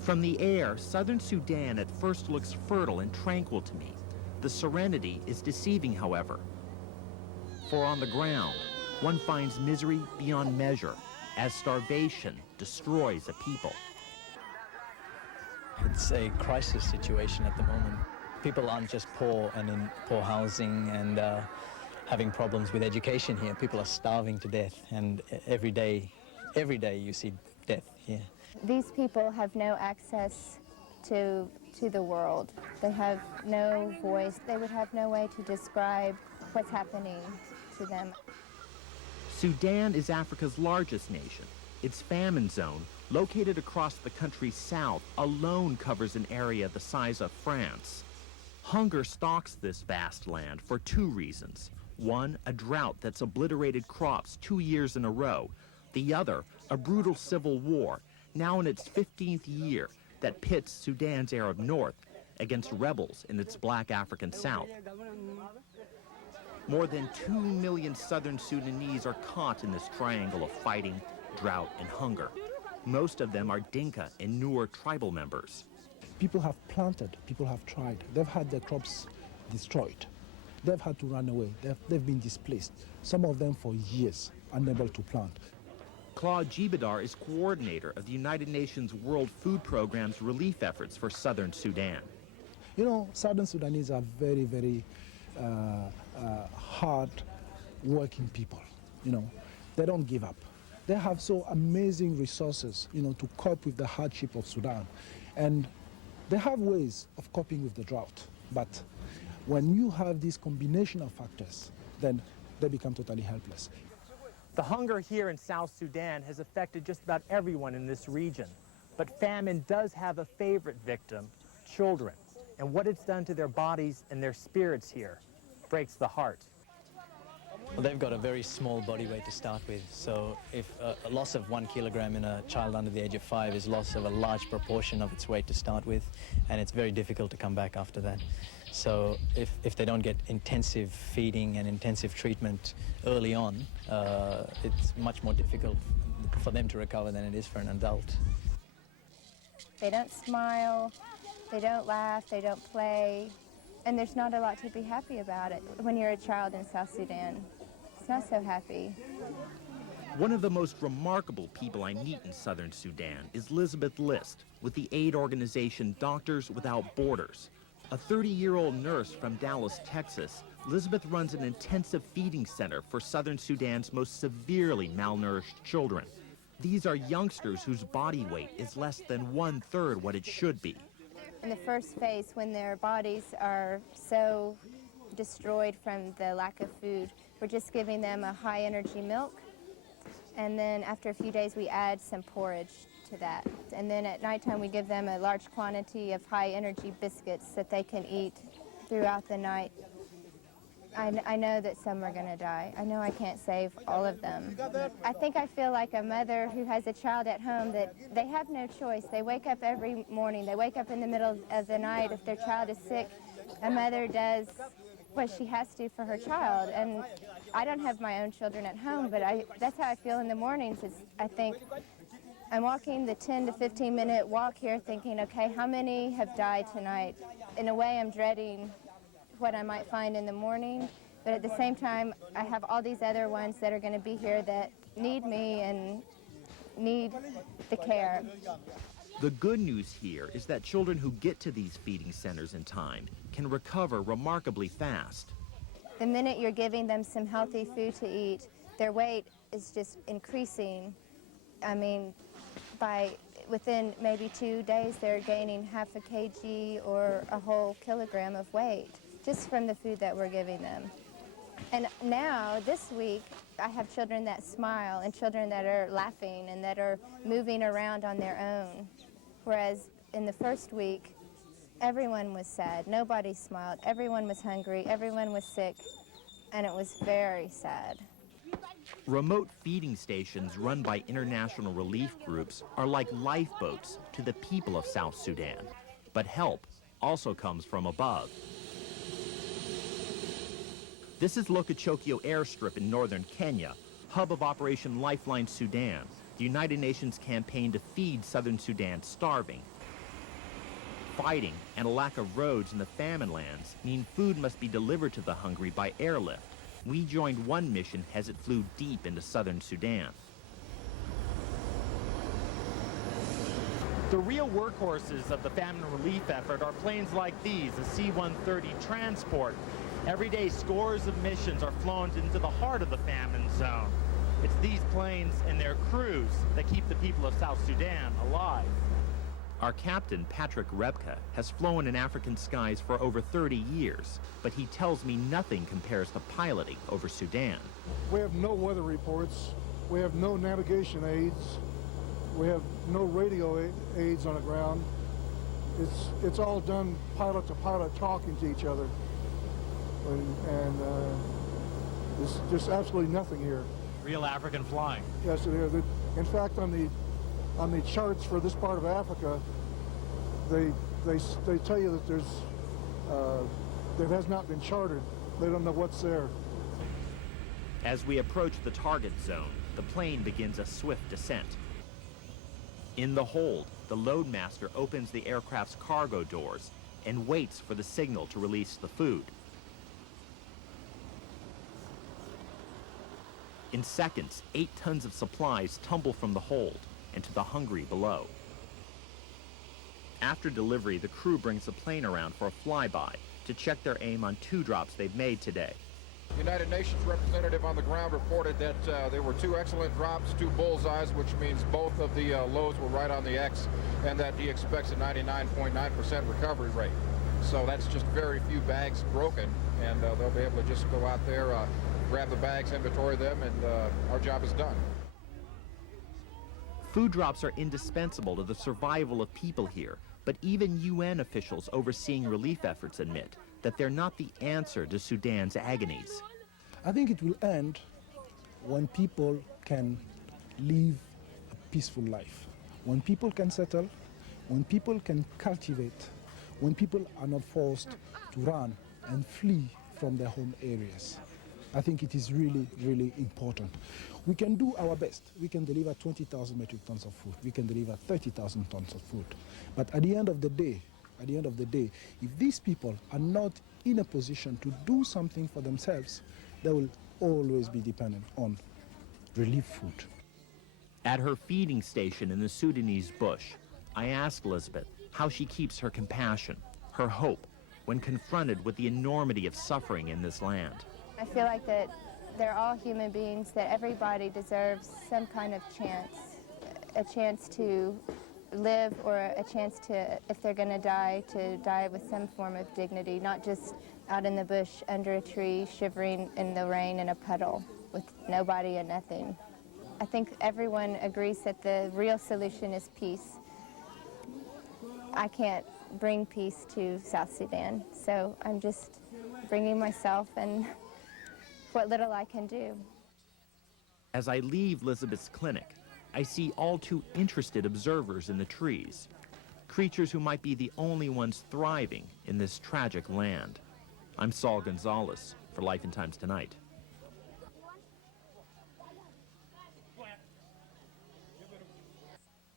From the air, Southern Sudan at first looks fertile and tranquil to me. The serenity is deceiving, however. For on the ground, one finds misery beyond measure as starvation destroys a people. It's a crisis situation at the moment. People aren't just poor and in poor housing and having problems with education here. People are starving to death, and every day you see death here. These people have no access to the world. They have no voice. They would have no way to describe what's happening to them. Sudan is Africa's largest nation. Its famine zone, located across the country's south, alone covers an area the size of France. Hunger stalks this vast land for two reasons. One, a drought that's obliterated crops 2 years in a row. The other, a brutal civil war, now in its 15th year, that pits Sudan's Arab north against rebels in its black African south. More than 2 million southern Sudanese are caught in this triangle of fighting, drought, and hunger. Most of them are Dinka and Nuer tribal members. People have planted, people have tried. They've had their crops destroyed. They've had to run away. They've been displaced, some of them for years, unable to plant. Claude Jibadar is coordinator of the United Nations World Food Programme's relief efforts for southern Sudan. You know, southern Sudanese are very, very hard-working people. You know, they don't give up. They have so amazing resources, you know, to cope with the hardship of Sudan. And they have ways of coping with the drought. But when you have this combination of factors, then they become totally helpless. The hunger here in South Sudan has affected just about everyone in this region. But famine does have a favorite victim, children. And what it's done to their bodies and their spirits here breaks the heart. Well, they've got a very small body weight to start with, so if a loss of 1 kilogram in a child under the age of 5 is loss of a large proportion of its weight to start with, and it's very difficult to come back after that. So if they don't get intensive feeding and intensive treatment early on, it's much more difficult for them to recover than it is for an adult. They don't smile, they don't laugh, they don't play, and there's not a lot to be happy about it when you're a child in South Sudan. It's not so happy. One of the most remarkable people I meet in southern Sudan is Elizabeth List with the aid organization Doctors Without Borders. A 30-year-old nurse from Dallas, Texas, Elizabeth runs an intensive feeding center for southern Sudan's most severely malnourished children. These are youngsters whose body weight is less than 1/3 what it should be. In the first phase, when their bodies are so destroyed from the lack of food, we're just giving them a high-energy milk. And then after a few days, we add some porridge to that. And then at nighttime, we give them a large quantity of high-energy biscuits that they can eat throughout the night. I know that some are going to die. I know I can't save all of them. I think I feel like a mother who has a child at home that they have no choice. They wake up every morning. They wake up in the middle of the night. If their child is sick, a mother does what she has to for her child. And I don't have my own children at home, but that's how I feel in the mornings. I think I'm walking the 10 to 15 minute walk here thinking, okay, how many have died tonight? In a way, I'm dreading what I might find in the morning, but at the same time, I have all these other ones that are going to be here that need me and need the care. The good news here is that children who get to these feeding centers in time can recover remarkably fast. The minute you're giving them some healthy food to eat, their weight is just increasing. I mean, within maybe 2 days, they're gaining half a kg or a whole kilogram of weight, just from the food that we're giving them. And now, this week, I have children that smile and children that are laughing and that are moving around on their own. Whereas in the first week, everyone was sad. Nobody smiled. Everyone was hungry. Everyone was sick. And it was very sad. Remote feeding stations run by international relief groups are like lifeboats to the people of South Sudan. But help also comes from above. This is Lokichokio airstrip in northern Kenya, hub of Operation Lifeline Sudan, the United Nations campaign to feed southern Sudan's starving. Fighting and a lack of roads in the famine lands mean food must be delivered to the hungry by airlift. We joined one mission as it flew deep into southern Sudan. The real workhorses of the famine relief effort are planes like these, the C-130 transport. Every day, scores of missions are flown into the heart of the famine zone. It's these planes and their crews that keep the people of South Sudan alive. Our captain, Patrick Rebka, has flown in African skies for over 30 years, but he tells me nothing compares to piloting over Sudan. We have no weather reports. We have no navigation aids. We have no radio aids on the ground. It's all done pilot to pilot, talking to each other. And there's just absolutely nothing here. Real African flying. Yes, it is. In fact, on the charts for this part of Africa, they tell you that that has not been charted. They don't know what's there. As we approach the target zone, the plane begins a swift descent. In the hold, the loadmaster opens the aircraft's cargo doors and waits for the signal to release the food. In seconds, 8 tons of supplies tumble from the hold and to the hungry below. After delivery, the crew brings the plane around for a flyby to check their aim on 2 drops they've made today. United Nations representative on the ground reported that there were 2 excellent drops, 2 bullseyes, which means both of the loads were right on the X, and that he expects a 99.9% recovery rate. So that's just very few bags broken, and they'll be able to just go out there, grab the bags, inventory them, and our job is done. Food drops are indispensable to the survival of people here, but even UN officials overseeing relief efforts admit that they're not the answer to Sudan's agonies. I think it will end when people can live a peaceful life, when people can settle, when people can cultivate, when people are not forced to run and flee from their home areas. I think it is really, really important. We can do our best. We can deliver 20,000 metric tons of food. We can deliver 30,000 tons of food. But at the end of the day, if these people are not in a position to do something for themselves, they will always be dependent on relief food. At her feeding station in the Sudanese bush, I asked Elizabeth how she keeps her compassion, her hope, when confronted with the enormity of suffering in this land. I feel like that they're all human beings, that everybody deserves some kind of chance, a chance to live, or a chance to, if they're going to die with some form of dignity, not just out in the bush under a tree shivering in the rain in a puddle with nobody and nothing. I think everyone agrees that the real solution is peace. I can't bring peace to South Sudan, so I'm just bringing myself and what little I can do. As I leave Elizabeth's clinic, I see all too interested observers in the trees, creatures who might be the only ones thriving in this tragic land. I'm Saul Gonzalez for Life in Times Tonight.